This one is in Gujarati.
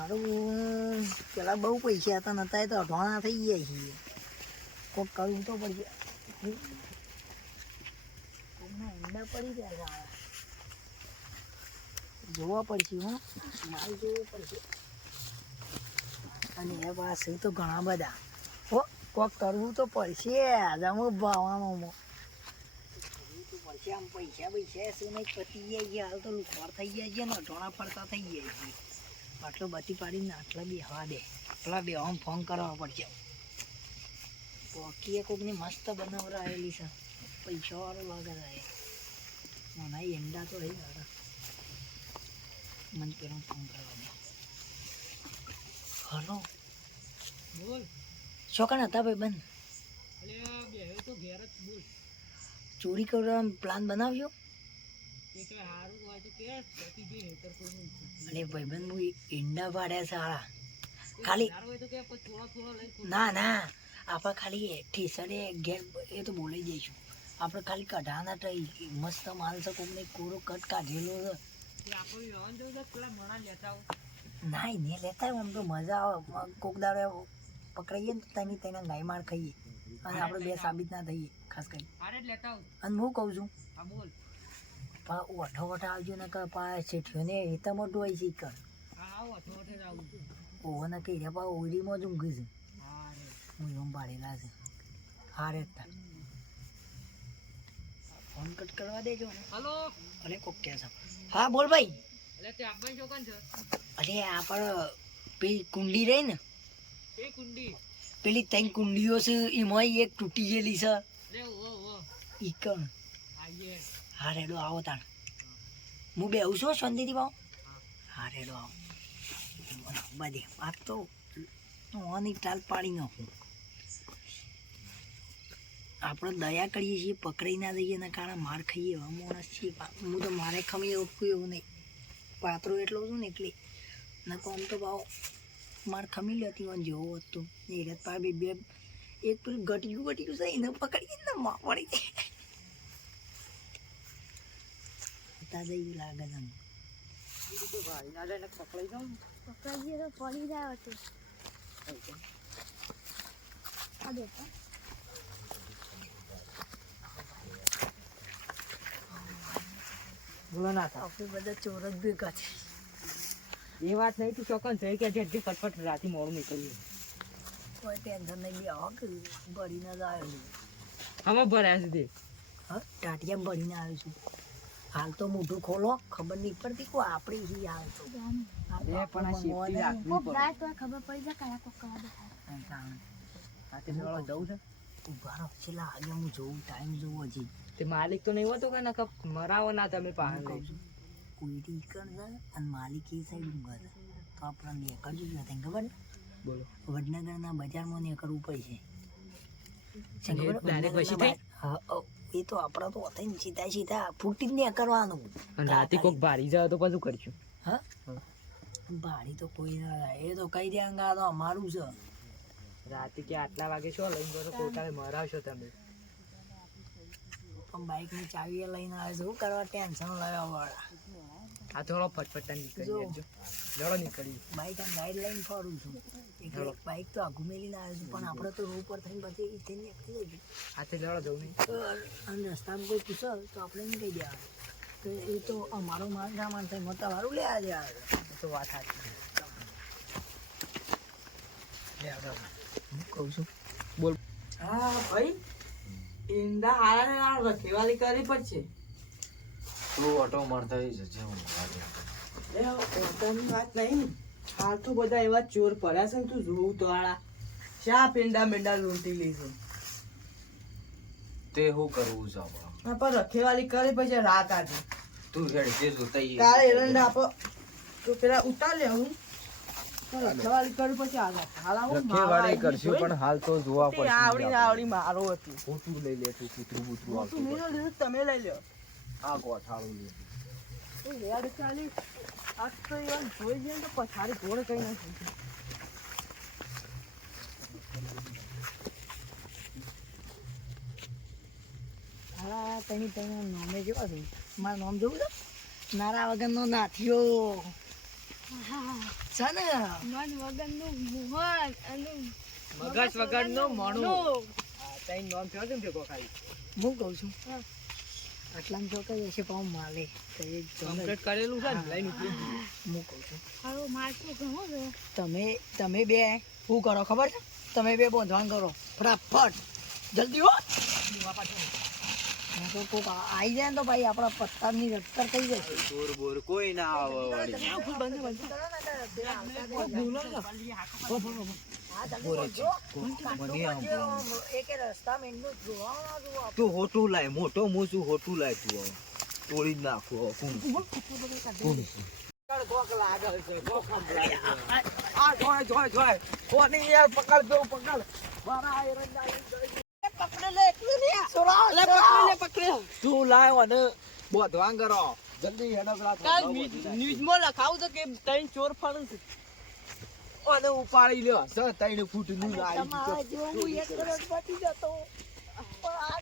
સારું પેલા બહુ પૈસા હતા નતા તો અઢવાણા થઈ ગયા છીએ કોક કરવું તો પડશે કોકના ઈંડા પડી ગયા જોવા પડશે હો માલ જોવું પડશે અને એ પાસે તો ઘણા બધા હો કોક કરવું તો પડશે જમો ભાવવામાં પછી આમ પૈસા શું નહીં પતી જાય છે હાલ તો લુખવાર થઈ જાય છે ને અઢોણા ફરતા થઈ જાય છે આટલો બધી પાડીને આટલા બી હવા દે આટલા બે આમ ફોન કરવા પડશે પોકીએ કોકની મસ્ત બનાવરાયેલી છે પૈસાવાળો લાગે છે મને ઈંડા તો એ સારા મને પેલો ફોન કરવા દે હલો બોલ શોકણ હતા ભાઈ બંધ ચોરી કરવા પ્લાન બનાવ્યો અરે ભાઈબંધ હું ઈંડા પાડ્યા સારા ખાલી ના આપણે ખાલી ઠીસરે ઘેર એ તો બોલાઈ જઈશું આપણે ખાલી કઢાના ટ્રાઈ મસ્ત માલ છે કોઈને કોરો કટ કાઢેલો છે ના એને લેતા આમ તો મજા આવે કોક દાડે પકડાઈએ ને તો તેના ગાય માર ખાઈએ અને આપણે બે સાબિત ના થઈએ ખાસ કરી અને હું કહું છું ઓઠો આવજો ને પા શેઠિયો ને એ તો મોટું હોય છે કર ઓહો ને કહી રહ્યા પા ઓરીમાં જ ઊંઘી છે હું એમ પાડેલા છે હા રે ફોન કટ કરવા દેજો ને હલો અરે કોક કે છે હા બોલ ભાઈ અરે આપણે પેલી કુંડી રહી ને પેલી ત્રણ કુંડીઓ છે એમાં એક તૂટી ગયેલી છે ઈકણ હા રેડો આવો તાણ હું બેહું છું શાંતિથી ભાવ હા રેડો આવો બધી વાત તો ઓની ટાલ પાડી નાખું આપણે દયા કરીએ છીએ પકડાઈ ના દઈએ એના કારણે માર ખાઈએ એવા માણસ છીએ હું તો મારે ખમી એવું નહીં પાત્રો એટલો છું ને એટલે ના તો આમ તો ભાવ માર ખમી લેતી હોય જેવો હતું એ રત પા બે એક પેલું ઘટ્યું છે એને પકડીએ ને માં પડી જાય જઈ લાગે છે પકડાઈએ તો પડી જાય હતું બોલો ના આપણે બધા ચોર જ ભેગા છે એ વાત નહીં તું ચોકન થઈ કે જે ફટફટ રાતે મોડું નીકળ્યું કોઈ ટેન્શન નહીં બે આવો કે ભરીને જ આવ્યો આમાં ભરાયા સુધી હા ટાટિયા ભરીને આવ્યો છું હાલ તો મોઢું ખોલો ખબર નહીં પડતી કોઈ આપણી હી આવે તો પણ આ સેફટી રાખવી પડે ખબર પડી જાય કયા કોક કરવા આ તે જવાનો જવું છે ઉભા રહો છેલ્લા આજે હું જોઉં ટાઈમ જોઉં હજી તે માલિક તો નહીં હોતો કે નકા મરાવો ના તમે પાહન લઈ કોઈ ઈકણ છે અને માલિક એ સાઈડ ઊંઘા છે તો આપણે નીકળજો જ નથી ખબર બોલો વડનગરના બજારમાં નીકળવું પડશે ડાયરેક્ટ પછી થાય હા એ તો આપણા તો થઈને સીધા ફૂટી જ નીકળવાનું રાતે કોક ભારી જાય તો પાછું કરશું હા ભાડી તો કોઈ ના થાય એ તો કઈ દેંગા તો અમારું છે રાતે કે આટલા વાગે શું લઈને ગયો પોતાને મરાવશો તમે પણ બાઇકની ચાવી લઈને આવે શું કરવા ટેન્શન લાવ્યા વાળા આ થોડો ફટફટ નીકળી જડો નીકળી બાઇક અને ગાઈડ લઈને ફરું છું એટલે બાઇક તો આઘું મેલીને આવે છે પણ આપણે તો રોડ પર થઈને પછી એ નીકળી જઈશું હાથે લડો જવું નહીં અને રસ્તામાં કોઈ પૂછે તો આપણે નહીં કહી દેવાનું તો એ તો અમારો માલ સામાન થાય મોટા વાળું લે આજે આવે તો વાત સાચી હું કહું છું બોલ હા ભાઈ ઈંડા હારા રખેવાલી કરવી પડશે તું ઓટો મારતા હોય છે જેવું ઓટોની વાત નહીં હાલ તો બધા એવા ચોર પડ્યા છે ને તું જોવું તો આળા શા પેંડા મેંડા લૂંટી લઈશું તે શું કરવું છે આપણે પણ રખેવાલી કરી પછી રાત આજે તું હેડ જે જોતા કાલે એરંડા આપો તો પેલા ઉતાર લે હું રખેવાલી કરી પછી રખેવાળી કરશું પણ હાલ તો જોવા પડશે આવડી મારો હતી કૂતરું લઈ લે તું કૂતરું બૂતરું આવતું મેં લીધું તમે લઈ લો આ ગોઠાળું લે યાર ચાલી આજ તો યાર જોઈ જઈએ તો પછાડી ઘોડે કઈ નથી હા તેની નામે જેવા છે મારું નામ જોવું છે નારા વગરનો નાથિયો છે ને મન વગરનું મોહન અને મગજ વગરનું મોણું. નો. તઈ નામ થયો છે ને ભેગો ખાલી. હું કહું છું હા. આટલામાં જો કઈ હશે પાઉં માલે તો એ જમે. કમ્પ્લીટ કરેલું છે ને લઈને ઉપડી ગયું. હું કહું છું હારો મારતો ઘણો છે. તમે બે શું કરો ખબર છે તમે બે બોંધવાન કરો ફટાફટ જલ્દી હો નહીં તો કોક આવી જાય ને તો ભાઈ આપણા પત્તાની રફતાર થઈ જાય ચોર બોર કોઈ ના આવે વળી. તું હોટું લાય મોટો હું છું હોટું લાય તું હવે. તોડી જ નાખું હવે. કોણ? કોક લાગે છે, કોક લાગે છે. આ જોય. કોની યાર પકડ દો, પકડ. મારા આયરન તું લાયો અને બોધવાન કરો જલ્દી હેડો પેલા કાલ ન્યૂઝમાં લખાવું છે કે તઈ ચોર ફળ છે. અને ઉપાડી લ્યો 3 ફૂટ નું તમારા જેવો હું 1 કરોડ પતી જતો પણ આ